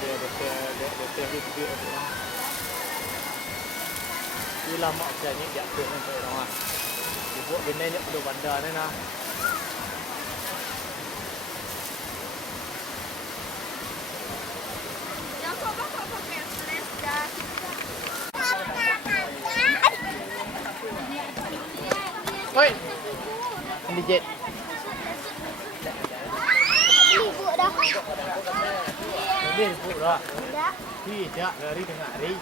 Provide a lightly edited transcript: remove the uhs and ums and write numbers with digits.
dia review orang. Dia lama kerjanya dia pun untuk orang. Dia buat benda ni perlu bandar ni nah. Oi. Ini jet. Ibu dah. Dia ibu dah. Dah. Tidak dari tengah hari.